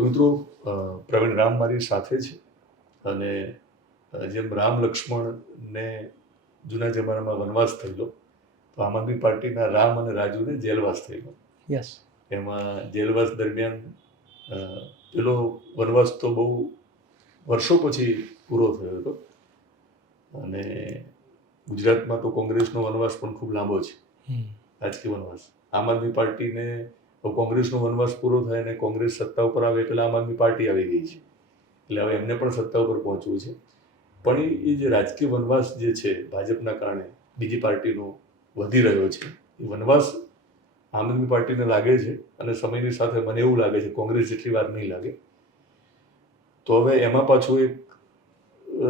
તો મિત્રો પ્રવીણ રામ મારી સાથે છે અને જેમ રામ લક્ષ્મણને જૂના જમાનામાં વનવાસ થયેલો તો આમ આદમી પાર્ટીના રામ અને રાજુને જેલવાસ થયેલો. યસ. એમાં જેલવાસ દરમિયાન પેલો વનવાસ તો બહુ વર્ષો પછી પૂરો થયો હતો. અને ગુજરાતમાં તો કોંગ્રેસનો વનવાસ પણ ખૂબ લાંબો છે. રાજકીય વનવાસ. આમ આદમી પાર્ટીને હવે કોંગ્રેસનો વનવાસ પૂરો થાય અને કોંગ્રેસ સત્તા ઉપર આવે એટલે આમ આદમી પાર્ટી આવી ગઈ છે. એટલે હવે એમને પણ સત્તા ઉપર પહોંચવું છે. પણ એ- જે રાજકીય વનવાસ જે છે ભાજપના કારણે બીજી પાર્ટીનો વધી રહ્યો છે. એ વનવાસ આમ આદમી પાર્ટીને લાગે છે અને સમયની સાથે મને એવું લાગે છે કોંગ્રેસ જેટલી વાર નહીં લાગે. તો હવે એમાં પાછું એક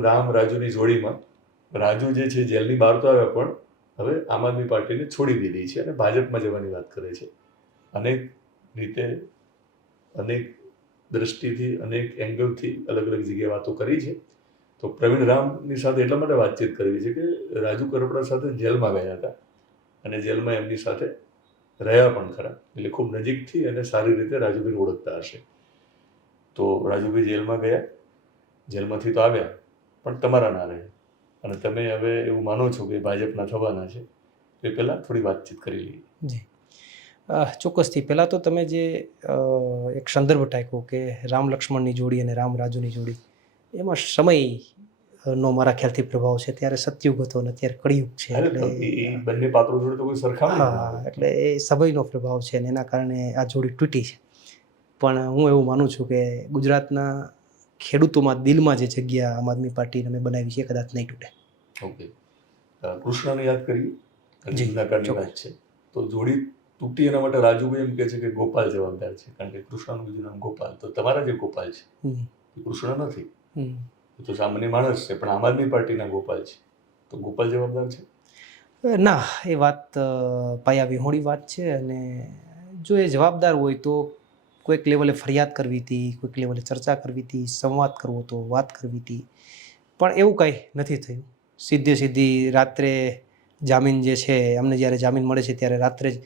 રામ રાજુની જોડીમાં રાજુ જે છે જેલની બહાર તો આવ્યા પણ હવે આમ આદમી પાર્ટીને છોડી દીધી છે અને ભાજપમાં જવાની વાત કરે છે. અનેક રીતે, અનેક દ્રષ્ટિથી, અનેક એંગલથી અલગ અલગ જગ્યાએ વાતો કરી છે. તો પ્રવીણ રામની સાથે એટલા માટે વાતચીત કરવી છે કે રાજુ કરપડા સાથે જેલમાં ગયા હતા અને જેલમાં એમની સાથે રહ્યા પણ ખરા. એટલે ખૂબ નજીકથી અને સારી રીતે રાજુભાઈ ઓળખતા હશે. તો રાજુભાઈ જેલમાં ગયા, જેલમાંથી તો આવ્યા, પણ તમારા ના રહે. અને તમે હવે એવું માનો છો કે ભાજપના થવાના છે એ પહેલાં થોડી વાતચીત કરી લઈએ. જી. ચોક્કસથી. પહેલાં તો તમે જે એક સંદર્ભ ટાંક્યો કે રામ લક્ષ્મણની જોડી અને રામ રાજુની જોડી એમાં સમય નો મારા ખ્યાલથી પ્રભાવ છે. ત્યારે સતયુગ હતો અને અત્યારે કળિયુગ છે. અરે તો એ એ બંને પાત્રો જોડે તો કોઈ સરખામણી હા એટલે એ સમયનો પ્રભાવ છે અને એના કારણે આ જોડી તૂટી છે. પણ હું એવું માનું છું કે ગુજરાતના ખેડૂતોમાં દિલમાં જે જગ્યા આમ આદમી પાર્ટીને અમે બનાવી છે કદાચ નહીં તૂટે. ઓકે. કૃષ્ણને યાદ કરી જી, જૂના કાળની વાત છે. તો જોડી તૂટી એના માટે રાજુભાઈ એમ કહે છે કે ગોપાલ જવાબદાર છે કારણ કે કૃષ્ણનું બીજું નામ ગોપાલ. તો તમારા જે ગોપાલ છે એ કૃષ્ણ નથી. એ તો સામાન્ય માણસ છે પણ આમ આદમી પાર્ટીના ગોપાલ છે. તો ગોપાલ જવાબદાર છે? ના એ વાત પાયા વિહોણી વાત છે અને જો એ જવાબદાર હોય તો કોઈક લેવલે ફરિયાદ કરવી હતી કોઈક લેવલે ચર્ચા કરવી હતી સંવાદ કરવો હતો વાત કરવી હતી. પણ એવું કાંઈ નથી થયું. સીધે સીધી રાત્રે જામીન જે છે અમને જ્યારે જામીન મળે છે ત્યારે રાત્રે જ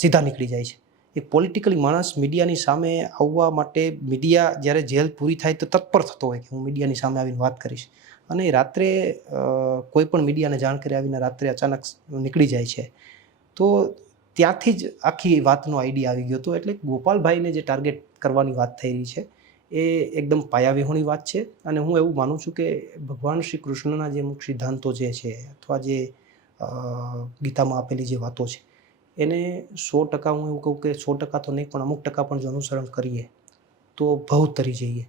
સીધા નીકળી જાય છે. એક પોલિટિકલી માણસ મીડિયાની સામે આવવા માટે મીડિયા જ્યારે જેલ પૂરી થાય તો તત્પર થતો હોય કે હું મીડિયાની સામે આવીને વાત કરીશ. અને રાત્રે કોઈ પણ મીડિયાને જાણ કરી આવીને રાત્રે અચાનક નીકળી જાય છે. તો ત્યાંથી જ આખી વાતનો આઈડિયા આવી ગયો હતો. એટલે ગોપાલભાઈને જે ટાર્ગેટ કરવાની વાત થઈ રહી છે, એ એકદમ પાયાવિહોણી વાત છે. અને હું એવું માનું છું કે ભગવાન શ્રી કૃષ્ણના જે અમુક સિદ્ધાંતો જે છે, અથવા જે ગીતામાં આપેલી જે વાતો છે એને સો ટકા હું એવું કહું કે સો ટકા તો નહીં, પણ અમુક ટકા પણ જો અનુસરણ કરીએ, તો ભવ તરી જઈએ.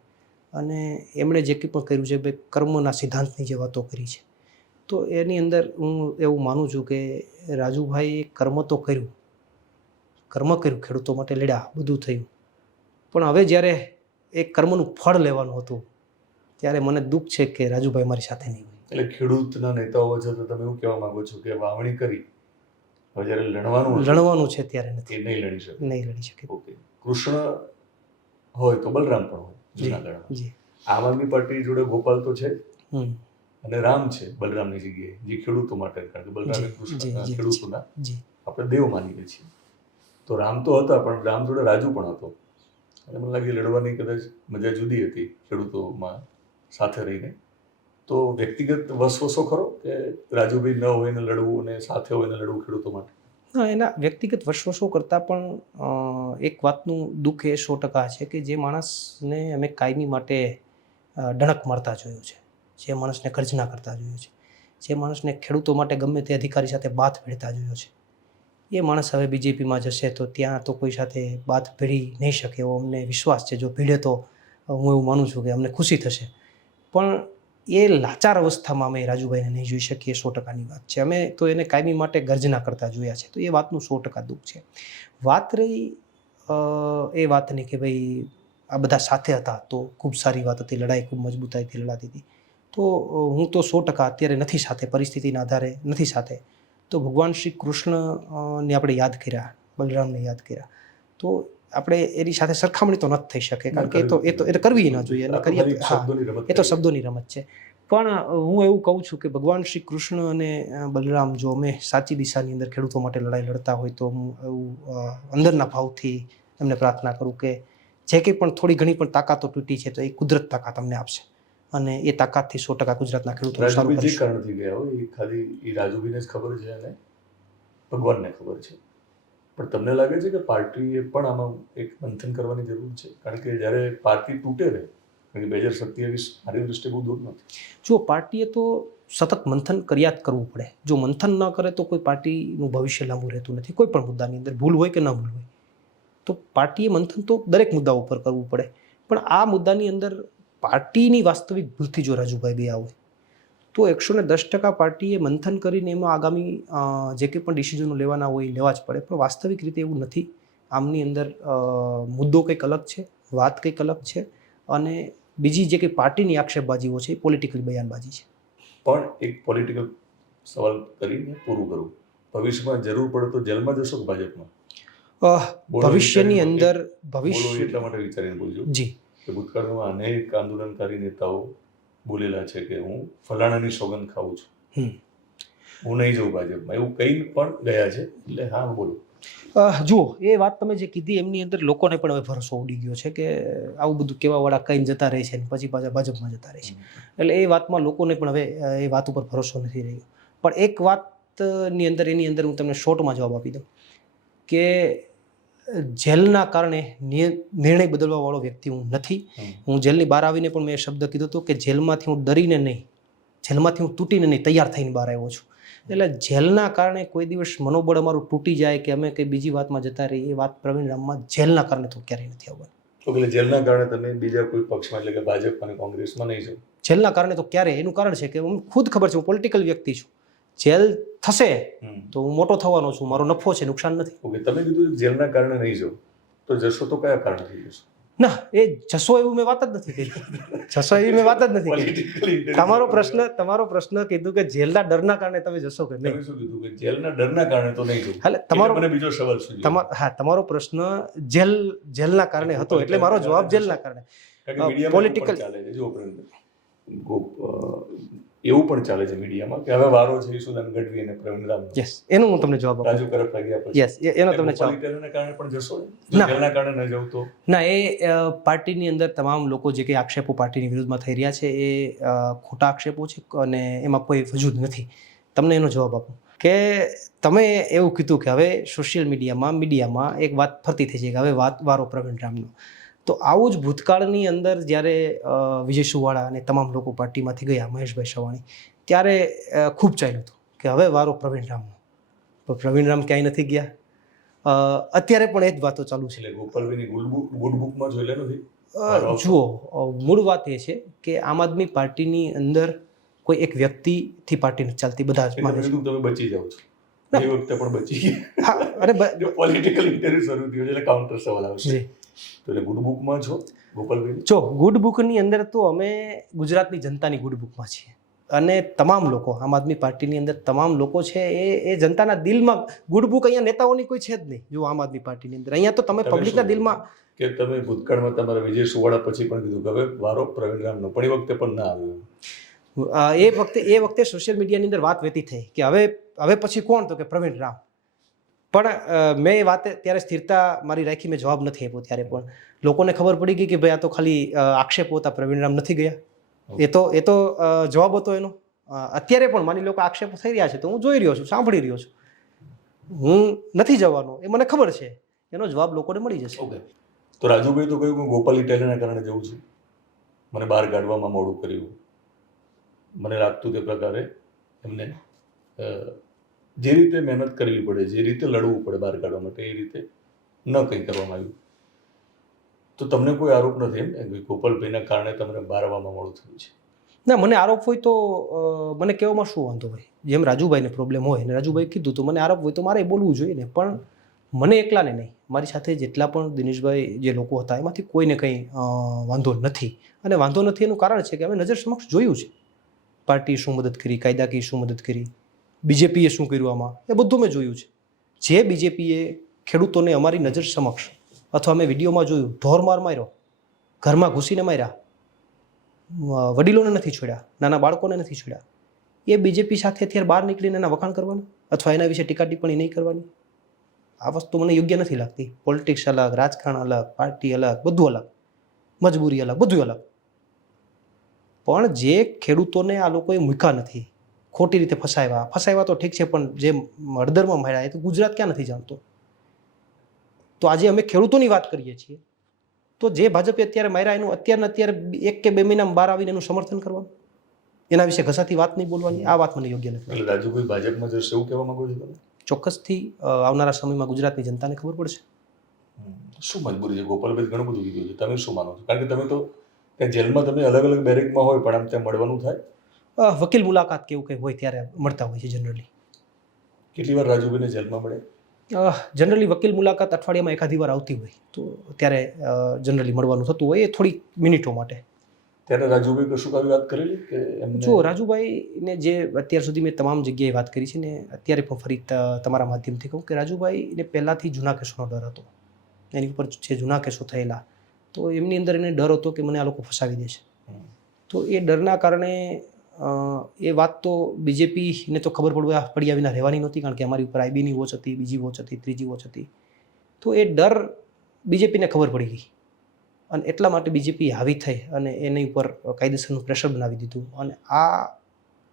અને એમણે જે કંઈ પણ કર્યું છે ભાઈ કર્મના સિદ્ધાંતની જે વાતો કરી છે. તો એની અંદર હું એવું માનું છું કે રાજુભાઈએ કર્મ તો કર્યું. કર્મ કર્યું, ખેડૂતો માટે લડ્યા બધું થયું. પણ હવે જ્યારે એ કર્મનું ફળ લેવાનું હતું, ત્યારે મને દુઃખ છે કે રાજુભાઈ મારી સાથે નહીં એટલે ખેડૂતના નેતાઓ છે તો તમે એવું કહેવા માગો છો કે વાવણી કરી જ્યારે લડવાનું લડવાનું છે ત્યારે નથી. નહીં લડી શકે. નહીં લડી શકે. ઓકે. કૃષ્ણ હોય તો બલરામ પણ હોય જી જૂના કાળમાં જી. આમ આદમી પાર્ટી જોડે ગોપાલ તો છે અને રામ છે બલરામની જગ્યાએ જે ખેડૂતો માટે કારણ કે બલરામ કૃષ્ણ ખેડૂતોના આપણે દેવ માનીએ છીએ. તો રામ તો હતા પણ રામ જોડે રાજુ પણ હતો. અને મને લાગે લડવાની કદાચ મજા જુદી હતી ખેડૂતોમાં સાથે રહીને. તો વ્યક્તિગત વસવસો ખરો કે રાજુભાઈ ન હોય ને લડવું અને સાથે હોય ને લડવું ખેડૂતો માટે? હા, એના વ્યક્તિગત વસવસો કરતાં પણ એક વાતનું દુઃખ એ સો ટકા છે કે જે માણસને અમે કાયમી માટે ડણક મારતા જોયો છે. જે માણસને ખર્ચના કરતા જોયો છે. જે માણસને ખેડૂતો માટે ગમે તે અધિકારી સાથે બાથ ભેળતા જોયો છે. એ માણસ હવે બીજેપીમાં જશે તો ત્યાં તો કોઈ સાથે બાથ ભેડી નહીં શકે એવો અમને વિશ્વાસ છે. જો ભીડે તો હું એવું માનું છું કે અમને ખુશી થશે. પણ એ લાચાર અવસ્થામાં અમે રાજુભાઈને નહીં જોઈ શકીએ, સો ટકાની વાત છે. અમે તો એને કાયમી માટે ગર્જના કરતા જોયા છે. તો એ વાતનું સો ટકા દુઃખ છે. વાત રહી એ વાતની કે ભાઈ આ બધા સાથે હતા તો ખૂબ સારી વાત હતી, લડાઈ ખૂબ મજબૂતાઈથી લડાતી હતી. તો હું તો સો ટકા અત્યારે નથી સાથે, પરિસ્થિતિના આધારે નથી સાથે. તો ભગવાન શ્રી કૃષ્ણને આપણે યાદ કર્યા, બલરામને યાદ કર્યા. તો આપણે એની સાથે સરખામણી તો નથી થઈ શકે કારણ કે એ તો એ તો એ કરવી ન જોઈએ અને કરીએ હા રમત એ તો શબ્દોની રમત છે. પણ હું એવું કહું છું કે ભગવાન શ્રી કૃષ્ણ અને બલરામ જો અમે સાચી દિશાની અંદર ખેડૂતો માટે લડાઈ લડતા હોય તો હું એવું અંદરના ભાવથી એમને પ્રાર્થના કરું કે જે કંઈ પણ થોડી ઘણી પણ તાકાતો તૂટી છે તો એ કુદરત તાકાત અમને આપશે. અને એ તાકાતથી સો ટકા ગુજરાતના ખેડૂતો સારું કરશે. કારણથી ગયા હોય એ ખાલી એ રાજુભાઈને જ ખબર છે અને ભગવાનને ખબર છે. પણ તમને લાગે છે કે પાર્ટીએ પણ આમાં એક મંથન કરવાની જરૂર છે? કારણ કે જ્યારે પાર્ટી તૂટે રહે કારણ કે બે હજાર સત્યાવીસ મારી દૃષ્ટિએ બહુ દૂર નથી. જો પાર્ટીએ તો સતત મંથન કર્યા જ કરવું પડે. જો મંથન ન કરે તો કોઈ પાર્ટીનું ભવિષ્ય લાંબુ રહેતું નથી. કોઈ પણ મુદ્દાની અંદર ભૂલ હોય કે ન ભૂલ હોય. તો પાર્ટીએ મંથન તો દરેક મુદ્દા ઉપર કરવું પડે. પણ આ મુદ્દાની અંદર પાર્ટીની વાસ્તવિક ભૂલથી જો રાજુભાઈ ગયા હોય તો એકસો ને દસ ટકા પાર્ટીએ મંથન કરીને એમાં આગામી જે કંઈ પણ ડિસિઝનો લેવાના હોય એ લેવા જ પડે. પણ વાસ્તવિક રીતે એવું નથી. આમની અંદર મુદ્દો કંઈક અલગ છે વાત કંઈક અલગ છે અને બીજી જે કંઈ પાર્ટીની આક્ષેપબાજીઓ છે એ પોલિટિકલ બયાનબાજી છે. પણ એક પોલિટિકલ સવાલ કરીને પૂરું કરું. ભવિષ્યમાં જરૂર પડે તો જેલમાં જશો ભાજપમાં? ભવિષ્યની અંદર ભવિષ્ય એટલા માટે વિચારીને બોલજો જી. ભૂતકાળમાં અનેક આંદોલનકારી નેતાઓ બોલેલા છે કે હું ફલાણાની સોગંદ ખાઉં છું. હું નહીં જઉં ભાજપમાં. એવું કઈ પણ ગયા છે? એટલે હા બોલો. જુઓ એ વાત તમે જે કીધી એમની અંદર લોકોને પણ હવે ભરોસો ઉડી ગયો છે કે આવું બધું કહેવાવાળા કહીને જતા રહે છે ને પછી પાછા ભાજપમાં જતા રહે છે. એટલે એ વાતમાં લોકોને પણ હવે એ વાત ઉપર ભરોસો નથી રહ્યો. પણ એક વાતની અંદર એની અંદર હું તમને શોર્ટમાં જવાબ આપી દઉં કે જેલના કારણે નિર્ણય બદલવાવાળો વ્યક્તિ હું નથી. હું જેલની બહાર આવીને પણ મેં શબ્દ કીધો હતો કે જેલમાંથી હું ડરીને નહીં જેલમાંથી હું તૂટીને નહીં તૈયાર થઈને બહાર આવ્યો છું. એટલે જેલના કારણે કોઈ દિવસ મનોબળ અમારું તૂટી જાય કે અમે કંઈ બીજી વાતમાં જતા રહીએ એ વાત પ્રવીણ રામમાં જેલના કારણે તો ક્યારેય નથી આવવાનું. એટલે જેલના કારણે તમે બીજા કોઈ પક્ષમાં એટલે કે ભાજપ અને કોંગ્રેસમાં નહીં જાઓ જેલના કારણે તો ક્યારે એનું કારણ છે કે હું ખુદ ખબર છે હું પોલિટિકલ વ્યક્તિ છું. જેલ થશે તો હું મોટો થવાનો છું મારો નફો છે નુકસાન નથી. ઓકે તમે કીધું જેલના કારણે નહીં જાઓ. તો જશો તો કયા કારણથી જશો? ના એ જશો એવું મેં વાત જ નથી કરી. જશો એવી મેં વાત જ નથી કરી. તમારો પ્રશ્ન તમારો પ્રશ્ન કીધું કે જેલના ડરના કારણે તમે જશો કે નહીં? શું કીધું કે જેલના ડરના કારણે તો નહીં જવું? હાલે તમારો મને બીજો સવાલ શું તમારો હા તમારો પ્રશ્ન જેલ જેલના કારણે હતો એટલે મારો જવાબ જેલના કારણે. કારણ પણ ચાલે છે. જો એવું પણ ચાલે છે મીડિયામાં કે હવે વારો છે ઈશુદાન ગઢવી અને પ્રવીણ રામ યસ એનો હું તમને જવાબ આપું. રાજુ કરપડા લાગ્યા પછી. યસ એનો તમને જવાબ ગોપાલ કારણે પણ જશો ના. જેલના કારણે ન જાવ તો ના એ પાર્ટીની અંદર તમામ લોકો જે કંઈ આક્ષેપો પાર્ટીની વિરુદ્ધમાં થઈ રહ્યા છે એ ખોટા આક્ષેપો છે અને એમાં કોઈ વજૂદ નથી. તમને એનો જવાબ આપું. કે તમે એવું કીધું કે હવે સોશિયલ મીડિયામાં મીડિયામાં એક વાત ફરતી થઈ છે કે હવે વાત વારો પ્રવીણ રામનો તો આવું જ ભૂતકાળની અંદર જ્યારે વિજય સુવાળા અને તમામ લોકો પાર્ટીમાંથી ગયા મહેશભાઈ સવાણી ત્યારે ખૂબ ચાલ્યું હતું કે હવે વારો પ્રવીણ રામનો. પણ પ્રવીણ રામ ક્યાંય નથી ગયા. અત્યારે પણ એ જ વાતો ચાલુ છે. ગોપાલભાઈની નથી? જુઓ મૂળ વાત એ છે કે આમ આદમી પાર્ટીની અંદર કોઈ એક વ્યક્તિથી પાર્ટી નથી ચાલતી બધા જ માને છે તમે બચી જાઓ છો. એ વખતે પણ બચી ગયા. અરે પોલિટિકલ ઇન્ટરવ્યુ શરૂ થયો એટલે કાઉન્ટર સવાલ આવશે. તો એટલે ગુડબુકમાં છો ગોપાલભાઈ? જો ગુડ બુકની અંદર તો અમે ગુજરાતની જનતાની ગુડ બુકમાં છીએ. અને તમામ લોકો આમ આદમી પાર્ટીની અંદર તમામ લોકો છે એ એ જનતાના દિલમાં ગુડ બુક અહીંયા નેતાઓની કોઈ છે જ નહીં જો આમ આદમી પાર્ટીની અંદર. અહીંયા તો તમે તમે પબ્લિકના દિલમાં કે તમે ભૂતકાળમાં તમારા વિજય સુવાળા પછી પણ કીધું કે હવે વારો પ્રવીણ રામનો પણ એ વખતે પણ ના આવ્યો. એ વખતે એ વખતે સોશિયલ મીડિયાની અંદર વાત વહેતી થઈ કે હવે હવે પછી કોણ તો કે પ્રવીણ રામ? પણ મેં એ વાતે ત્યારે સ્થિરતા મારી રાખી, મેં જવાબ નથી આપ્યો ત્યારે પણ. લોકોને ખબર પડી ગઈ કે ભાઈ આ તો ખાલી આક્ષેપો હતા પ્રવીણરામ નથી ગયા. એ તો એ તો જવાબ હતો એનો. અત્યારે પણ માની લો કે આક્ષેપો થઈ રહ્યા છે, તો હું જોઈ રહ્યો છું, સાંભળી રહ્યો છું. હું નથી જવાનો, એ મને ખબર છે. એનો જવાબ લોકોને મળી જશે. તો રાજુભાઈ તો કહ્યું કે ગોપાલ ઇટાલિયાના કારણે જવું છું. મને બહાર કાઢવામાં મોડું કર્યું. મને લાગતું તે પ્રકારે એમને જે રીતે મહેનત કરવી પડે, જે રીતે લડવું પડે બહાર કાઢવા માટે, એ રીતે ન કંઈ કરવામાં આવ્યું. તો તમને કોઈ આરોપ નથી એમ કે ગોપાલભાઈના કારણે તમને બહાર આવવામાં મોડું થયું છે? ના, મને આરોપ હોય તો મને કહેવામાં શું વાંધો હોય? જેમ રાજુભાઈને પ્રોબ્લેમ હોય ને રાજુભાઈ કીધું, તો મને આરોપ હોય તો મારે બોલવું જોઈએ ને. પણ મને એકલાને નહીં. મારી સાથે જેટલા પણ દિનેશભાઈ જે લોકો હતા, એમાંથી કોઈને કંઈ વાંધો નથી. અને વાંધો નથી એનું કારણ છે કે અમે નજર સમક્ષ જોયું છે. પાર્ટીએ શું મદદ કરી કાયદાકીય શું મદદ કરી? બીજેપીએ શું કર્યું આમાં? એ બધું મેં જોયું છે. જે બીજેપીએ ખેડૂતોને અમારી નજર સમક્ષ, અથવા અમે વિડીયોમાં જોયું, ઢોર માર માર્યો, ઘરમાં ઘૂસીને માર્યા વડીલોને નથી છોડ્યા, નાના બાળકોને નથી છોડ્યા, એ બીજેપી સાથે અત્યારે બહાર નીકળીને એના વખાણ કરવાના? અથવા એના વિશે ટીકા ટિપ્પણી નહીં કરવાની? આ વસ્તુ મને યોગ્ય નથી લાગતી. પોલિટિક્સ અલગ, રાજકારણ અલગ પાર્ટી અલગ, બધું અલગ. મજબૂરી અલગ બધું અલગ. પણ જે ખેડૂતોને આ લોકોએ મૂક્યા નથી ખોટી રીતે ફસાયવા. ફસાયવા તો ઠીક છે પણ જે હળદરમાં મળ્યા એ તો ગુજરાત ક્યાં નથી જાણતો? તો આજે અમે ખેડૂતોની વાત કરીએ છીએ. તો જે ભાજપે અત્યારે માર્યા એનું અત્યારને અત્યારે એક કે બે મહિનામાં બહાર આવીને એનું સમર્થન કરવાનું? એના વિશે ઘસાતી વાત નહીં બોલવાની? આ વાત મને યોગ્ય નથી રાજુભાઈ ભાજપમાં જશે એવું કહેવા માંગો છો તમે? ચોક્કસથી આવનારા સમયમાં ગુજરાતની જનતાને ખબર પડશે. શું મજબૂરી છે? ગોપાલભાઈ ઘણું બધું કીધું છે. તમે શું માનો છો? કારણ કે તમે તો ત્યાં જેલમાં તમે અલગ અલગ બેરેકમાં હોય પણ આમ ત્યાં મળવાનું થાય? વકીલ મુલાકાત કેવું કંઈ હોય ત્યારે મળતા હોય છે જનરલી કેટલી વાર રાજુભાઈને જેલમાં મળે? જનરલી વકીલ મુલાકાત અઠવાડિયામાં એકાદી વાર આવતી હોય તો ત્યારે જનરલી મળવાનું થતું હોય એ થોડી મિનિટો માટે. ત્યારે રાજુભાઈ કશું કાવી વાત કરેલી કે જો રાજુભાઈને જે અત્યાર સુધી મેં તમામ જગ્યાએ વાત કરી છે ને અત્યારે પણ ફરી તમારા માધ્યમથી કહું કે રાજુભાઈને પહેલાંથી જૂના કેસોનો ડર હતો. એની ઉપર જે જૂના કેસો થયેલા તો એમની અંદર એને ડર હતો કે મને આ લોકો ફસાવી દેશે. તો એ ડરના કારણે એ વાત તો બીજેપીને તો ખબર પડવા પડ્યા વિના રહેવાની નહોતી કારણ કે અમારી ઉપર આઈબીની વોચ હતી બીજી વોચ હતી ત્રીજી વોચ હતી. તો એ ડર બીજેપીને ખબર પડી ગઈ. અને એટલા માટે બીજેપી હાવી થઈ અને એની ઉપર કાયદેસરનું પ્રેશર બનાવી દીધું. અને આ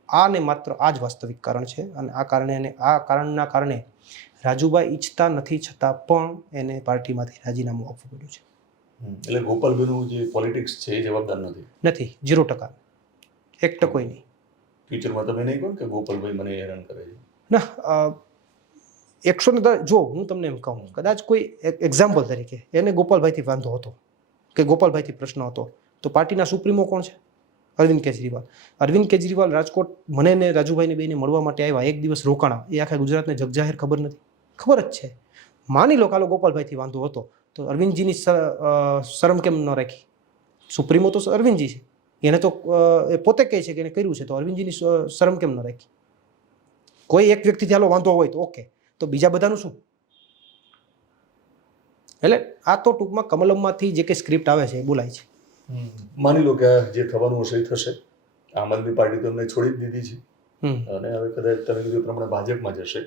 આને માત્ર આ જ વાસ્તવિક કારણ છે અને આ કારણે એને આ કારણના કારણે રાજુભાઈ ઈચ્છતા નથી છતાં પણ એને પાર્ટીમાંથી રાજીનામું આપવું પડ્યું છે. એટલે ગોપાલભાઈનું જે પોલિટિક્સ છે એ જવાબદાર નથી? નથી ઝીરો ટકા. એક ટકોય નહીં. ફ્યુચરમાં તમે નહીં કહો કે ગોપાલભાઈ મને હેરાન કરે છે? ના એકસો ને જો હું તમને એમ કહું કદાચ કોઈ એક્ઝામ્પલ તરીકે એને ગોપાલભાઈથી વાંધો હતો કે ગોપાલભાઈથી પ્રશ્ન હતો તો પાર્ટીના સુપ્રીમો કોણ છે? અરવિંદ કેજરીવાલ. અરવિંદ કેજરીવાલ રાજકોટ મને ને રાજુભાઈને બેને મળવા માટે આવ્યા એક દિવસ રોકાણા એ આખા ગુજરાતને જગજાહેર ખબર નથી. ખબર જ છે. માની લો કાલો ગોપાલભાઈથી વાંધો હતો તો અરવિંદજીની શરમ કેમ ન રાખી? સુપ્રીમો તો અરવિંદજી છે. એને તો એ પોતે કહે છે કે એને કર્યું છે તો અરવિંદજીની શરમ કેમ ન રાખી? કોઈ એક વ્યક્તિથી હાલો વાંધો હોય તો ઓકે તો બીજા બધાનું શું? એટલે આ તો ટૂંકમાં કમલમમાંથી જે કંઈ સ્ક્રિપ્ટ આવે છે એ બોલાય છે. માની લો કે જે થવાનું હશે એ થશે. આમ આદમી પાર્ટી તો એમને છોડી જ દીધી છે. અને હવે કદાચ તમે કીધું પ્રમાણે ભાજપમાં જશે.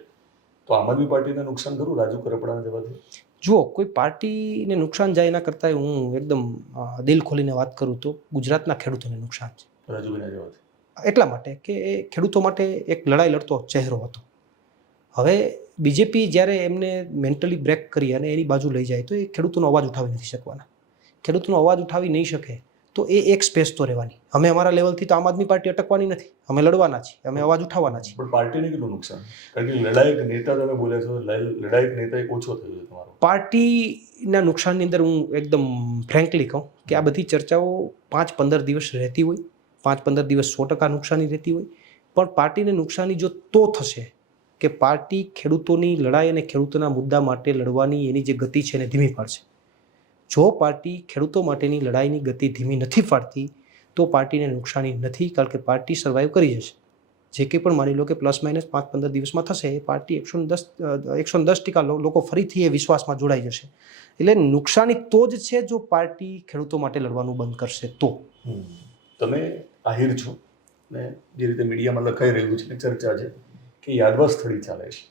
તો આમ આદમી પાર્ટીને નુકસાન કરું રાજુ કરપડાને જવાથી? જુઓ કોઈ પાર્ટીને નુકસાન જાય એના કરતાં હું એકદમ દિલ ખોલીને વાત કરું તો ગુજરાતના ખેડૂતોને નુકસાન છે. એટલા માટે કે એ ખેડૂતો માટે એક લડાઈ લડતો ચહેરો હતો. હવે બીજેપી જ્યારે એમને મેન્ટલી બ્રેક કરી અને એની બાજુ લઈ જાય તો એ ખેડૂતોનો અવાજ ઉઠાવી નથી શકવાના. ખેડૂતોનો અવાજ ઉઠાવી નહીં શકે તો એ એક સ્પેસ તો રહેવાની. અમે અમારા લેવલથી તો આમ આદમી પાર્ટી અટકવાની નથી. અમે લડવાના છીએ. અમે અવાજ ઉઠાવવાના છીએ. પણ પાર્ટીને કેટલું નુકસાન? કારણ કે લડાયક નેતા તમે બોલે છો લડાયક નેતા એક ઓછો થયો છે તમારો. પાર્ટીના નુકસાનની અંદર હું એકદમ ફ્રેન્કલી કહું કે આ બધી ચર્ચાઓ પાંચ પંદર દિવસ રહેતી હોય. પાંચ પંદર દિવસ સો ટકા નુકસાની રહેતી હોય. પણ પાર્ટીને નુકસાની જો તો થશે કે પાર્ટી ખેડૂતોની લડાઈ અને ખેડૂતોના મુદ્દા માટે લડવાની એની જે ગતિ છે એને ધીમી પાડશે. જો પાર્ટી ખેડૂતો માટેની લડાઈની ગતિ ધીમી નથી પાડતી તો પાર્ટીને નુકસાની નથી કારણ કે પાર્ટી સર્વાઈવ કરી જશે. જે કંઈ પણ માની લો કે પ્લસ માઇનસ પાંચ પંદર દિવસમાં થશે એ પાર્ટી એકસો દસ એકસો દસ ટકા લોકો ફરીથી એ વિશ્વાસમાં જોડાઈ જશે. એટલે નુકસાની તો જ છે જો પાર્ટી ખેડૂતો માટે લડવાનું બંધ કરશે તો. તમે આહિર છો ને જે રીતે મીડિયામાં લખાઈ રહ્યું છે ચર્ચા છે કે યાદવા સ્થળી ચાલે છે.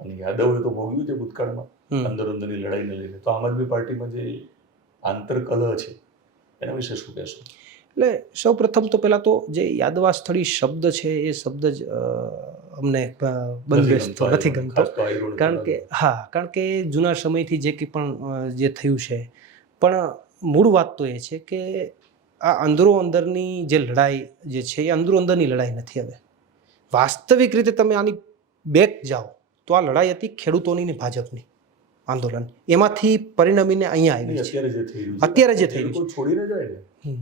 અને યાદવે તો ભોગ્યું છે ભૂતકાળમાં. હમ. અંદર લડાઈને લઈને. તો આમ આદમી પાર્ટીમાં જે આંતરકલહ છે એના વિશે શું કહેશો? એટલે સૌ પ્રથમ તો પહેલાં તો જે યાદવા સ્થળી શબ્દ છે એ શબ્દ જ અમને બંધ નથી ગમતો કારણ કે હા કારણ કે જૂના સમયથી જે કંઈ પણ જે થયું છે. પણ મૂળ વાત તો એ છે કે આ અંદરો અંદરની જે લડાઈ જે છે એ અંદરો અંદરની લડાઈ નથી હવે. વાસ્તવિક રીતે તમે આની બેક જાઓ તો આ લડાઈ હતી ખેડૂતોની ને ભાજપની. આંદોલન. એમાંથી પરિણમીને અહીંયા આવી અત્યારે જે થઈ રહ્યું અત્યારે જે થઈ રહ્યું છોડીને જાય ને?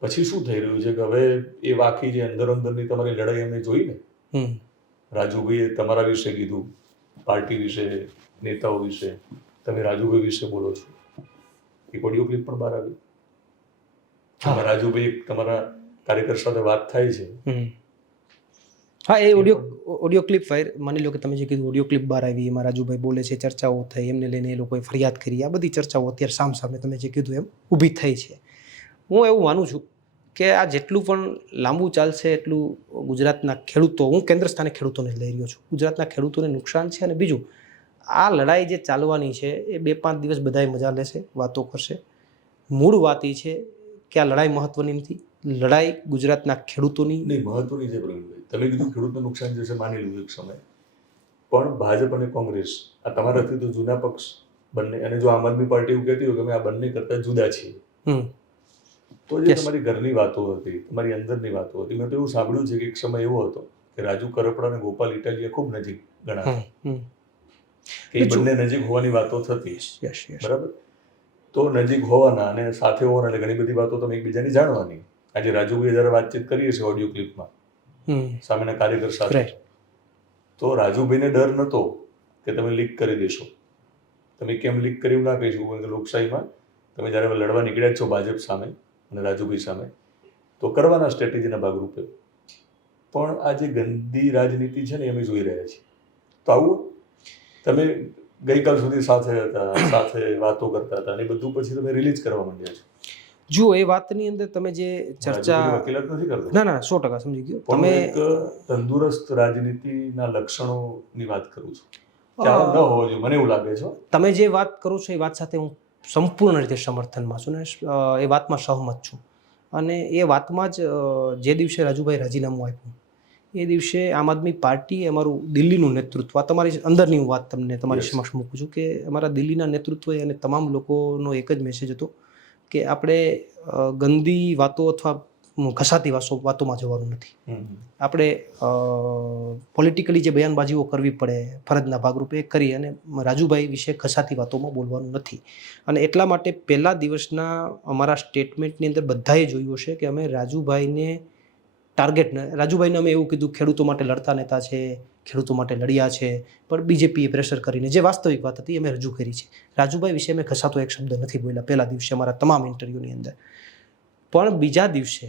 પછી શું થઈ રહ્યું છે કે હવે એ વાકી જે અંદર અંદરની તમારી લડાઈ અમે જોઈ ને? રાજુભાઈએ તમારા વિશે કીધું પાર્ટી વિશે નેતાઓ વિશે. તમે રાજુભાઈ વિશે બોલો છો. એક ઓડિયો ક્લિપ પણ બહાર આવી. હા. રાજુભાઈ તમારા કાર્યકર સાથે વાત થાય છે. હા એ ઓડિયો ઓડિયો ક્લિપ ફાયર માની લો કે તમે જે કીધું ઓડિયો ક્લિપ બહાર આવી એમાં રાજુભાઈ બોલે છે ચર્ચાઓ થઈ એમને લઈને એ લોકોએ ફરિયાદ કરી. આ બધી ચર્ચાઓ અત્યારે સામ સામે તમે જે કીધું એમ ઊભી થઈ છે. હું એવું માનું છું કે આ જેટલું પણ લાંબુ ચાલશે એટલું ગુજરાતના ખેડૂતો હું કેન્દ્ર સ્થાને ખેડૂતોને લઈ રહ્યો છું. ગુજરાતના ખેડૂતોને નુકસાન છે અને બીજું આ લડાઈ જે ચાલવાની છે એ બે પાંચ દિવસ બધાય મજા લેશે વાતો કરશે. મૂળ વાત એ છે કે આ લડાઈ મહત્વની નથી. લડાઈ ગુજરાતના ખેડૂતોની નહીં મહત્વની છે પ્રવીણભાઈ તમે કીધું ખેડૂતનું નુકસાન જશે માની લીધું એક સમય. પણ ભાજપ અને કોંગ્રેસ આ તમારાથી તો જૂના પક્ષ બંને અને જો આમ આદમી પાર્ટી એવું કહેતી હોય કે અમે આ બંને કરતા જુદા છીએ. તો જે. તમારી ઘરની વાતો હતી તમારી અંદરની વાતો હતી મેં તો એવું સાંભળ્યું છે કે એક સમય એવો હતો કે રાજુ કરપડા અને ગોપાલ ઇટાલિયા ખૂબ નજીક ગણાતા. કે બંને નજીક હોવાની વાતો થતી. બરાબર? તો નજીક હોવાના અને સાથે હોવાના એટલે ઘણી બધી વાતો તમે એકબીજાની જાણવાની. આજે રાજુભાઈ જયારે વાતચીત કરીએ છીએ ઓડિયો ક્લિપમાં હમ. સામેના કાર્યકર સાથે તો રાજુભાઈને ડર નહોતો કે તમે લીક કરી દેશો. તમે કેમ લીક કર્યું ના કહી શકું કારણ કે લોકશાહીમાં તમે જ્યારે લડવા નીકળ્યા છો ભાજપ સામે અને રાજુભાઈ સામે તો કરવાના સ્ટ્રેટેજીના ભાગરૂપે. પણ આ જે ગંદી રાજનીતિ છે ને અમે જોઈ રહ્યા છીએ. તો આવું તમે ગઈકાલ સુધી સાથે હતા સાથે વાતો કરતા હતા અને બધું પછી તમે રિલીઝ કરવા માંડ્યા છો. જુઓ એ વાતની અંદર તમે જે ચર્ચા ના ના સો ટકા સમજી ગયો. તમે તંદુરસ્ત રાજનીતિના લક્ષણોની વાત કરું છું. મને એવું લાગે છે. તમે જે વાત કરો છો એ વાત સાથે હું સંપૂર્ણ રીતે સમર્થનમાં છું ને એ વાતમાં સહમત છું. અને એ વાતમાં જ જે દિવસે રાજુભાઈ રાજીનામું આપ્યું એ દિવસે આમ આદમી પાર્ટી અમારું દિલ્હીનું નેતૃત્વ આ તમારી અંદરની હું વાત તમને તમારી. સમક્ષ મૂકું છું કે અમારા દિલ્હીના નેતૃત્વ અને તમામ લોકોનો એક જ મેસેજ હતો કે આપણે ગંદી વાતો અથવા ઘસાતી વાસો વાતોમાં જવાનું નથી. આપણે પોલિટિકલી જે બયાનબાજીઓ કરવી પડે ફરજના ભાગરૂપે કરી અને રાજુભાઈ વિશે ઘસાતી વાતોમાં બોલવાનું નથી. અને એટલા માટે પહેલા દિવસના અમારા સ્ટેટમેન્ટની અંદર બધાએ જોયું હશે કે અમે રાજુભાઈને ટાર્ગેટ રાજુભાઈને અમે એવું કીધું, ખેડૂતો માટે લડતા નેતા છે, ખેડૂતો માટે લડ્યા છે. પણ બીજેપીએ પ્રેશર કરીને જે વાસ્તવિક વાત હતી, અમે રજૂ કરી છે. રાજુભાઈ વિશે અમે ઘસાતો એક શબ્દ નથી બોલ્યા પહેલા દિવસે અમારા તમામ ઇન્ટરવ્યૂની અંદર. પણ બીજા દિવસે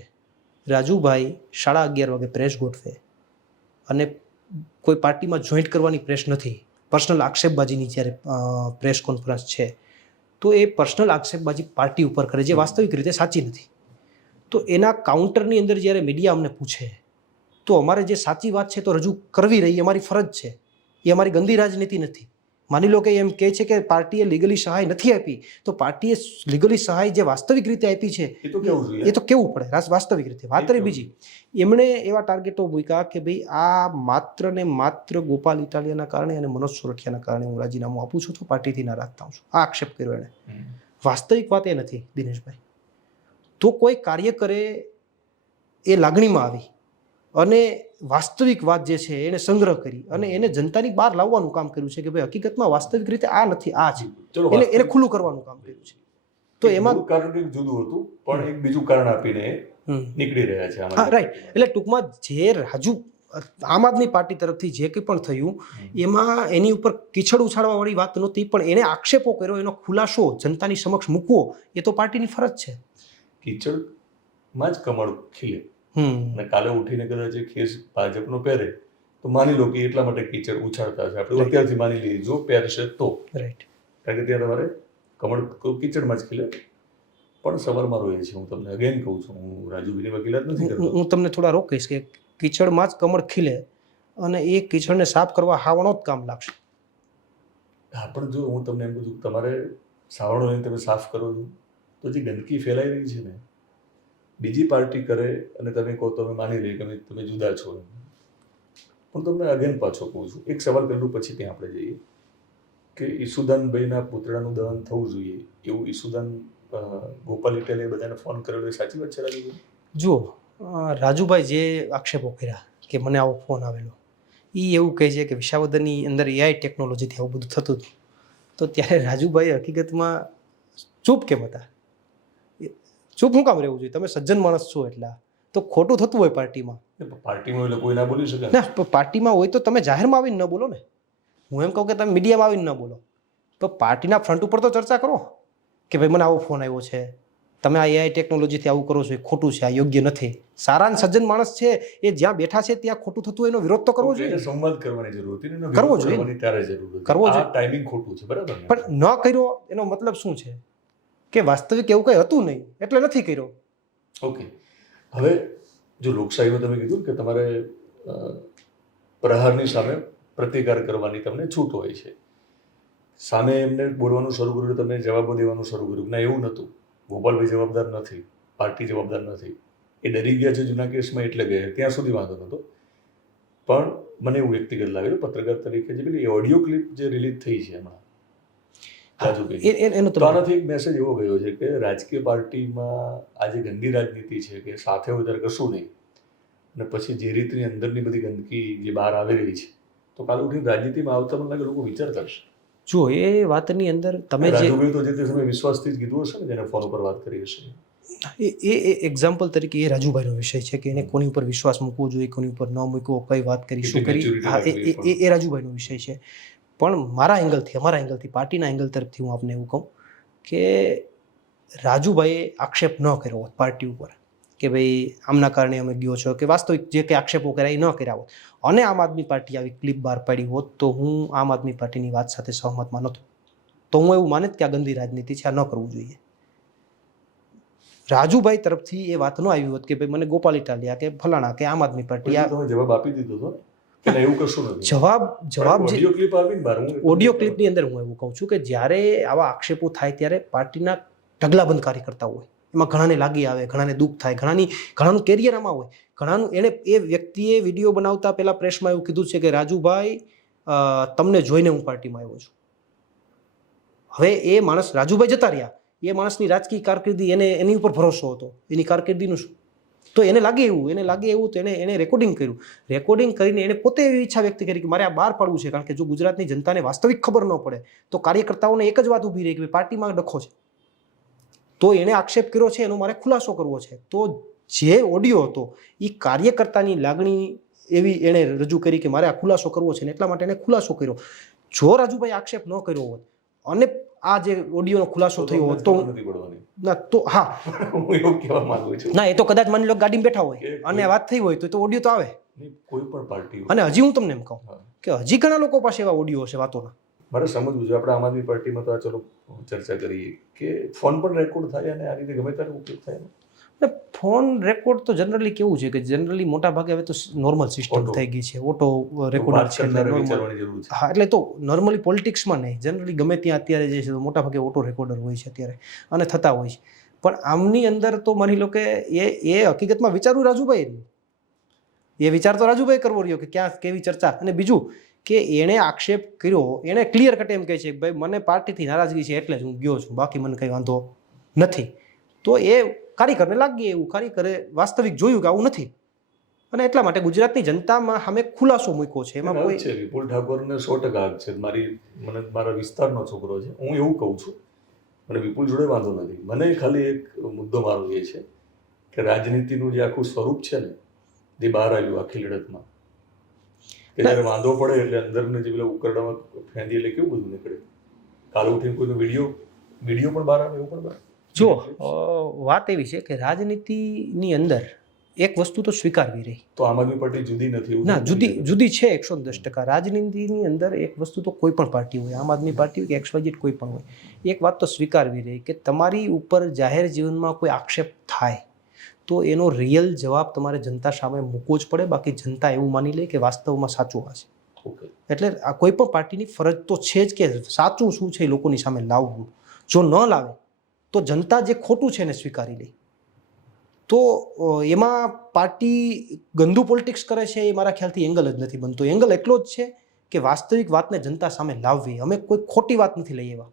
રાજુભાઈ સાડા અગિયાર વાગે પ્રેસ ગોઠવે અને કોઈ પાર્ટીમાં જોઈન્ટ કરવાની પ્રેસ નથી. પર્સનલ આક્ષેપબાજીની જ્યારે પ્રેસ કોન્ફરન્સ છે, તો એ પર્સનલ આક્ષેપબાજી પાર્ટી ઉપર કરે, જે વાસ્તવિક રીતે સાચી નથી. તો એના કાઉન્ટરની અંદર જ્યારે મીડિયા અમને પૂછે તો અમારે જે સાચી વાત છે તો રજૂ કરવી રહી અમારી ફરજ છે. એ અમારી ગંદી રાજનીતિ નથી. માની લો કે એમ કહે છે કે પાર્ટીએ લીગલી સહાય નથી આપી તો પાર્ટીએ લીગલી સહાય જે વાસ્તવિક રીતે આપી છે એ તો કેવું એ તો કેવું પડે? વાસ્તવિક રીતે. વાત રહી બીજી. એમણે એવા ટાર્ગેટો મૂક્યા કે ભાઈ આ માત્ર ને માત્ર ગોપાલ ઇટાલિયાના કારણે અને મનોજ સુરક્ષાના કારણે હું રાજીનામું આપું છું તો પાર્ટીથી નારાજ થાઉં છું. આ આક્ષેપ કર્યો એણે. વાસ્તવિક વાત એ નથી દિનેશભાઈ. તો કોઈ કાર્યકરે એ લાગણીમાં આવી. અને વાસ્તવિક વાત જે છે એને સંગ્રહ કરી અને એને જનતાની બહાર લાવવાનું કામ કર્યું છે કે ભાઈ હકીકતમાં વાસ્તવિક રીતે આ નથી આ છે. એટલે એને એને ખુલ્લું કરવાનું કામ કર્યું છે. તો એમાં કારણ કંઈક જુદું હતું પણ એક બીજું કારણ આપીને. નીકળી રહ્યા છે હા રાઈટ એટલે ટૂંકમાં જે રાજુ આમ આદમી પાર્ટી તરફથી જે કંઈ પણ થયું એમાં એની ઉપર કિચડ ઉછાળવાવાળી વાત નહોતી પણ એણે આક્ષેપો કર્યો એનો ખુલાસો જનતાની સમક્ષ મૂકવો એ તો પાર્ટીની ફરજ છે. કીચડમાં જ કમળ ખીલે. અને કાલે ઉઠીને કદાચ એ ખેસ ભાજપનો પહેરે તો માની લો કે એટલા માટે કીચડ ઉછાળતા હશે. આપણે અત્યારથી માની લઈએ જો પહેરશે તો. રાઈટ કારણ કે ત્યાં તમારે કમળ કીચડમાં જ ખીલે. પણ સવારમાં રોએ છે. હું તમને અગેન કહું છું હું રાજુભાઈની વકીલાત નથી કરતો. હું તમને થોડા રોકીશ કે કીચડમાં જ કમળ ખીલે અને એ કીચડને સાફ કરવા હાવણો જ કામ લાગશે. હા પણ જો હું તમને એમ કહું છું તમારે સાવણો તમે સાફ કરો છો તો જે ગંદકી ફેલાઈ રહી છે ને, બીજી પાર્ટી કરે અને તમે કહો તો અમે માની લઈએ કે તમે જુદા છો. પણ તમને અગેન પાછો કહું છું, એક સવાલ કરેલું પછી ત્યાં આપણે જઈએ? કે ઈસુદાનભાઈના પુતળાનું દહન થવું જોઈએ, એવું ઈસુદાન ગોપાલ ઇટેલે બધાને ફોન કરેલો એ સાચી વાત છે રાજુભાઈ જુઓ રાજુભાઈ જે આક્ષેપો કર્યા કે મને આવો ફોન આવેલો એ એવું કહે છે કે વિસાવદરની અંદર એઆઈ ટેકનોલોજીથી આવું બધું થતું હતું તો ત્યારે રાજુભાઈ હકીકતમાં ચૂપ કેમ હતા? ચૂપ શું કામ રહેવું જોઈએ? તમે સજ્જન માણસ છો એટલા. તો ખોટું થતું હોય પાર્ટીમાં. પાર્ટીમાં કોઈ ના બોલી શકે ને. પાર્ટીમાં હોય તો તમે જાહેરમાં આવીને ન બોલો ને. હું એમ કહું કે તમે મીડિયામાં આવીને ન બોલો. તો પાર્ટીના ફ્રન્ટ ઉપર તો ચર્ચા કરો કે ભાઈ મને આવો ફોન આવ્યો છે. તમે આ એઆઈ ટેકનોલોજીથી આવું કરો છો એ ખોટું છે આ યોગ્ય નથી. સારા અને સજ્જન માણસ છે એ જ્યાં બેઠા છે ત્યાં ખોટું થતું હોય એનો વિરોધ તો કરવો જોઈએ. સંવાદ કરવાની જરૂર હતી કરવો જોઈએ. ત્યારે કરવો જોઈએ. ટાઈમિંગ ખોટું છે બરાબર પણ ન કર્યો એનો મતલબ શું છે? કે વાસ્તવિક એવું કંઈ હતું નહીં, એટલે નથી કર્યો. ઓકે. હવે જો લોકશાહીમાં તમે કીધું કે તમારે પ્રહારની સામે પ્રતિકાર કરવાની તમને છૂટ હોય છે. સામે એમને બોલવાનું શરૂ કર્યું તમે જવાબો દેવાનું શરૂ કર્યું. ના, એવું નહોતું. ગોપાલભાઈ જવાબદાર નથી, પાર્ટી જવાબદાર નથી. એ ડરી ગયા છે જૂના કેસમાં એટલે ગયા ત્યાં સુધી વાંધો નહોતો. પણ મને એવું વ્યક્તિગત લાગ્યું, પત્રકાર તરીકે જે પેલી ઓડિયો ક્લિપ જે રિલીઝ થઈ છે હમણાં એનો તો તમે આનાથી એક મેસેજ એવો ગયો છે કે રાજકીય પાર્ટીમાં આજે ગંદી રાજનીતિ છે કે સાથે હોય ત્યારે કશું નહીં. અને પછી જે રીતની અંદરની બધી ગંદકી જે બહાર આવી રહી છે તો કાલે ઉઠીને રાજનીતિમાં આવતા મને લાગે લોકો વિચાર કરશે. જો એ વાતની અંદર તમે જે રાજુભાઈ તો જે તે સમયે વિશ્વાસથી જ કીધું હશે ને જેને ફોન પર વાત કરી હશે. એ એ એક્ઝામ્પલ તરીકે એ રાજુભાઈનો વિષય છે કે એને કોની ઉપર વિશ્વાસ મૂકવો જોઈએ કોની ઉપર ન મૂકવો કઈ વાત કરી શું કરી. હા એ એ રાજુભાઈનો વિષય છે. પણ મારા એંગલથી અમારા એંગલથી પાર્ટીના એંગલ તરફથી હું આપને એવું કહું કે રાજુભાઈએ આક્ષેપ ન કર્યો હોત પાર્ટી ઉપર કે ભાઈ આમના કારણે અમે ગયો છો કે વાસ્તવિક જે કંઈ આક્ષેપો કર્યા એ ન કર્યા હોત. અને આમ આદમી પાર્ટી આવી ક્લિપ બહાર પાડી હોત તો હું આમ આદમી પાર્ટીની વાત સાથે સહમતમાં નહોતો. તો હું એવું માને કે આ ગંદી રાજનીતિ છે આ ન કરવું જોઈએ. રાજુભાઈ તરફથી એ વાત ન આવી હોત કે ભાઈ મને ગોપાલ ઇટાલિયા કે ફલાણા કે આમ આદમી પાર્ટી જવાબ આપી દીધો હતો ને એવું કશું નથી જવાબ જવાબ ઓડિયો ક્લિપ આવી ને બહાર ઓડિયો ક્લિપની અંદર હું એવું કહું છું કે જ્યારે આવા આક્ષેપો થાય ત્યારે પાર્ટીના ઢગલાબંધ કાર્યકર્તા હોય. એમાં ઘણાને લાગી આવે ઘણાને દુઃખ થાય ઘણાની ઘણાનું કેરિયર આમાં હોય. ઘણાનું એણે એ વ્યક્તિએ વીડિયો બનાવતા પહેલાં પ્રેસમાં એવું કીધું છે કે રાજુભાઈ તમને જોઈને હું પાર્ટીમાં આવ્યો છું. હવે એ માણસ રાજુભાઈ જતા રહ્યા. એ માણસની રાજકીય કારકિર્દી એને એની ઉપર ભરોસો હતો. એની કારકિર્દીનું શું? તો એને લાગે એવું, એને લાગે એવું તો એને એને રેકોર્ડિંગ કર્યું. રેકોર્ડિંગ કરીને એણે પોતે એવી ઈચ્છા વ્યક્ત કરી કે મારે આ બહાર પાડવું છે, કારણ કે જો ગુજરાતની જનતાને વાસ્તવિક ખબર ન પડે, તો કાર્યકર્તાઓને એક જ વાત ઊભી રહી કે પાર્ટીમાં ડખો છે. તો એણે આક્ષેપ કર્યો છે, એનો મારે ખુલાસો કરવો છે. તો જે ઓડિયો હતો એ કાર્યકર્તાની લાગણી એવી એણે રજૂ કરી કે મારે આ ખુલાસો કરવો છે ને એટલા માટે એણે ખુલાસો કર્યો. જો રાજુભાઈ આક્ષેપ ન કર્યો હોત, અને આ જે ઓડિયોનો ખુલાસો થયો હોત તો ના તો હા. હું એવું કહેવા માંગુ છું. ના એ તો કદાચ માની લો ગાડીમાં બેઠા હોય અને વાત થઈ હોય તો તો ઓડિયો તો આવે. કોઈ પણ પાર્ટી અને હજી હું તમને એમ કહું કે હજી ઘણા લોકો પાસે એવા ઓડિયો હશે વાતોના. મારે સમજવું છે આપણે આમ આદમી પાર્ટીમાં તો આ ચલો ચર્ચા કરીએ કે ફોન પણ રેકોર્ડ થાય અને આ રીતે ગમે ત્યારે ઉપયોગ થાય ને ફોન રેકોર્ડ તો જનરલી કેવું છે કે જનરલી મોટા ભાગે હવે તો નોર્મલ સિસ્ટમ થઈ ગઈ છે. ઓટો રેકોર્ડર છે હા એટલે તો નોર્મલી પોલિટિક્સમાં નહીં. જનરલી ગમે ત્યાં અત્યારે જે છે તો મોટા ભાગે ઓટો રેકોર્ડર હોય છે અત્યારે અને થતા હોય છે. પણ આમની અંદર તો માની લો કે એ એ હકીકતમાં વિચારવું રાજુભાઈ એ વિચાર તો રાજુભાઈ કરવો રહ્યો કે ક્યાં કેવી ચર્ચા. અને બીજું કે એણે આક્ષેપ કર્યો એણે ક્લિયર કટ એમ કહે છે કે ભાઈ મને પાર્ટીથી નારાજગી છે એટલે જ હું ગયો છું. બાકી મને કંઈ વાંધો નથી. તો એ કારીગરને લાગીએ એવું કારીગરે વાસ્તવિક જોયું કે આવું નથી. અને એટલા માટે ગુજરાતની જનતામાં સામે ખુલાસો મૂક્યો છે. એમાં કોઈ છે વિપુલ ઠાકોરને સો ટકા હક છે. મારી મને મારા વિસ્તારનો છોકરો છે. હું એવું કહું છું. મને વિપુલ જોડે વાંધો નથી. મને ખાલી એક મુદ્દો મારો એ છે કે રાજનીતિનું જે આખું સ્વરૂપ છે ને જે બહાર આવ્યું આખી લડતમાં કે જ્યારે વાંધો પડે એટલે અંદરને જે પેલા ઉકરડામાં ફેંદી એટલે કેવું બધું નીકળે? કાલ ઉઠીને કોઈનો વીડિયો વીડિયો પણ બહાર આવે એવું પણ બહાર જો વાત એવી છે કે રાજનીતિની અંદર એક વસ્તુ તો સ્વીકારવી રહી. તો આમ આદમી પાર્ટી જુદી નથી ના જુદી જુદી છે એકસો દસ ટકા. રાજનીતિની અંદર એક વસ્તુ તો કોઈ પણ પાર્ટી હોય આમ આદમી પાર્ટી હોય કે એક્સવાઇઝેડ કોઈ પણ હોય એક વાત તો સ્વીકારવી રહી કે તમારી ઉપર જાહેર જીવનમાં કોઈ આક્ષેપ થાય તો એનો રિયલ જવાબ તમારે જનતા સામે મૂકવો જ પડે. બાકી જનતા એવું માની લે કે વાસ્તવમાં સાચું હશે ઓકે. એટલે આ કોઈ પણ પાર્ટીની ફરજ તો છે જ કે સાચું શું છે એ લોકોની સામે લાવવું. જો ન લાવે તો જનતા જે ખોટું છે એને સ્વીકારી લે. તો એમાં પાર્ટી ગંદુ પોલિટિક્સ કરે છે એ મારા ખ્યાલથી એંગલ જ નથી બનતો. એંગલ એટલો જ છે કે વાસ્તવિક વાતને જનતા સામે લાવવી. અમે કોઈ ખોટી વાત નથી લઈ એવા.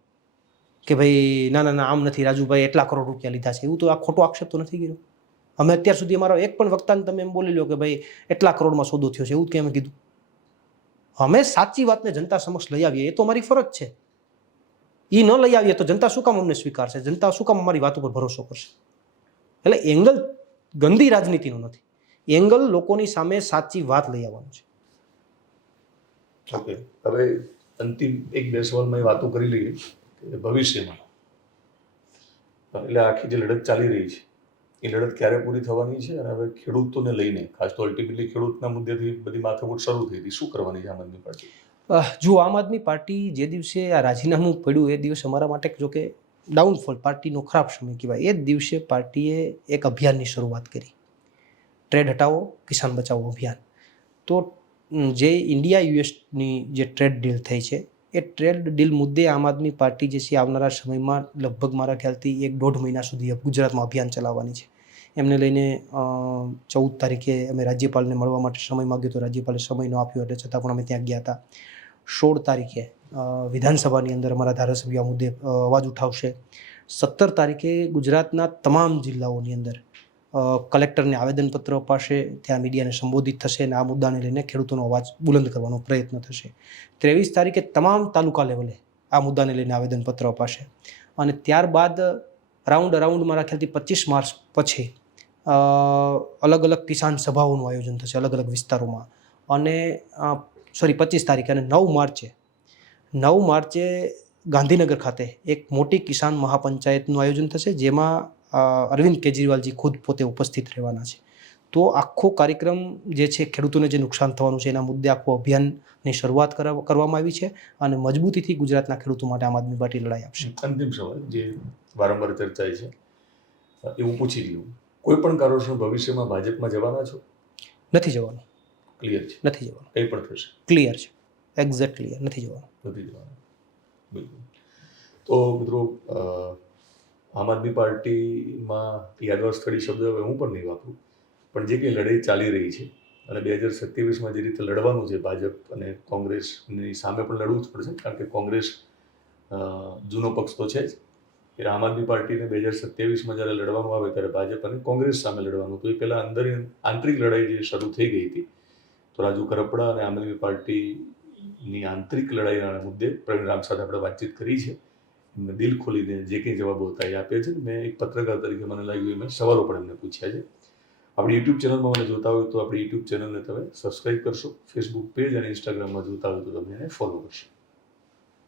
કે ભાઈ, ના ના ના, આમ નથી, રાજુભાઈ એટલા કરોડ રૂપિયા લીધા છે. એવું તો આ ખોટો આક્ષેપ તો નથી કર્યો. અમે અત્યાર સુધી અમારો એક પણ વક્તાને તમે એમ બોલી લો કે ભાઈ, એટલા કરોડમાં સોદો થયો છે. એવું કેમ કીધું. અમે સાચી વાતને જનતા સમક્ષ લઈ આવીએ. એ તો અમારી ફરજ છે. એ ન લઈ આવીએ તો જનતા શું કામ અમને સ્વીકારશે? જનતા શું કામ અમારી વાત ઉપર ભરોસો કરશે? એટલે એંગલ ગંદી રાજનીતિનો નથી. એંગલ લોકોની સામે સાચી વાત લઈ આવવાનું છે. ઓકે. હવે અંતિમ એક બે સવાલમાં વાતો કરી લઈએ ભવિષ્યમાં. એટલે આખી જે લડત ચાલી રહી છે, એ લડત ક્યારે પૂરી થવાની છે અને હવે ખેડૂતોને લઈને, ખાસ તો અલ્ટિમેટલી ખેડૂતના મુદ્દેથી બધી માથાકૂટ શરૂ થઈ હતી. શું કરવાની છે આમ આદમી પાર્ટી? જો આમ આદમી પાર્ટી જે દિવસે આ રાજીનામું પડ્યું, એ દિવસે અમારા માટે જો કે ડાઉનફોલ પાર્ટીનો ખરાબ સમય કહેવાય. એ જ દિવસે પાર્ટીએ એક અભિયાનની શરૂઆત કરી. ટ્રેડ હટાવો, કિસાન બચાવો અભિયાન. તો જે ઇન્ડિયા યુએસની જે ટ્રેડ ડીલ થઈ છે, એ ટ્રેડ ડીલ મુદ્દે આમ આદમી પાર્ટી જે છે, આવનારા સમયમાં લગભગ મારા ખ્યાલથી એક દોઢ મહિના સુધી ગુજરાતમાં અભિયાન ચલાવવાની છે. એમને લઈને ચૌદ તારીખે અમે રાજ્યપાલને મળવા માટે સમય માગ્યો તો રાજ્યપાલે સમય ન આપ્યો, એટલે છતાં પણ અમે ત્યાં ગયા હતા. સોળ તારીખે વિધાનસભાની અંદર અમારા ધારાસભ્ય આ મુદ્દે અવાજ ઉઠાવશે. સત્તર તારીખે ગુજરાતના તમામ જિલ્લાઓની અંદર કલેક્ટરને આવેદનપત્ર અપાશે, ત્યાં મીડિયાને સંબોધિત થશે અને આ મુદ્દાને લઈને ખેડૂતોનો અવાજ બુલંદ કરવાનો પ્રયત્ન થશે. ત્રેવીસ તારીખે તમામ તાલુકા લેવલે આ મુદ્દાને લઈને આવેદનપત્ર અપાશે. અને ત્યારબાદ રાઉન્ડ અરાઉન્ડ મારા ખ્યાલથી પચીસ માર્ચ પછી અલગ અલગ કિસાન સભાઓનું આયોજન થશે અલગ અલગ વિસ્તારોમાં. અને સોરી પચીસ તારીખે અને નવ માર્ચે. નવ માર્ચે ગાંધીનગર ખાતે એક મોટી કિસાન મહાપંચાયતનું આયોજન થશે જેમાં અરવિંદ કેજરીવાલજી ખુદ પોતે ઉપસ્થિત રહેવાના છે. તો આખો કાર્યક્રમ જે છે ખેડૂતોને જે નુકસાન થવાનું છે એના મુદ્દે આખું અભિયાનની શરૂઆત કરા- કરવામાં આવી છે અને મજબૂતીથી ગુજરાતના ખેડૂતો માટે આમ આદમી પાર્ટી લડાઈ આપશે. અંતિમ સવાલ જે વારંવાર ચર્ચાય છે એવું પૂછી લઉં કોઈ પણ કારણોસર ભવિષ્યમાં ભાજપમાં જવાના છો? નથી જવાનું. ક્લિયર છે. નથી જવાનું. કંઈ પણ થશે. ક્લિયર છે. એક્ઝેક્ટ ક્લિયર નથી જવાનું. નથી જવાનું. બિલકુલ. તો મિત્રો આમ આદમી પાર્ટીમાં યાદવાર સ્થળી શબ્દ હવે હું પણ નહીં વાપરું પણ જે કંઈ લડાઈ ચાલી રહી છે અને બે હજાર સત્યાવીસમાં જે રીતે લડવાનું છે ભાજપ અને કોંગ્રેસની સામે પણ લડવું જ પડશે કારણ કે કોંગ્રેસ જૂનો પક્ષ તો છે જ. એટલે આમ આદમી પાર્ટીને બે હજાર સત્યાવીસમાં જ્યારે લડવાનું આવે ત્યારે ભાજપ અને કોંગ્રેસ સામે લડવાનું તો એ પહેલાં અંદર આંતરિક લડાઈ જે શરૂ થઈ ગઈ હતી તો રાજુ કરપડા અને આમ આદમી પાર્ટીની આંતરિક લડાઈના મુદ્દે પ્રવીણ રામ સાથે આપણે વાતચીત કરી છે. એમને દિલ ખોલીને જે કંઈ જવાબો હતા એ આપ્યા છે. મેં એક પત્રકાર તરીકે મને લાગ્યું એ મેં સવાલો પણ એમને પૂછ્યા છે. આપણી યુટ્યુબ ચેનલમાં મને જોતા હોય તો આપણી યુટ્યુબ ચેનલને તમે સબસ્ક્રાઈબ કરશો. ફેસબુક પેજ અને ઇન્સ્ટાગ્રામમાં જોતા હોય તો તમે એને ફોલો કરશો.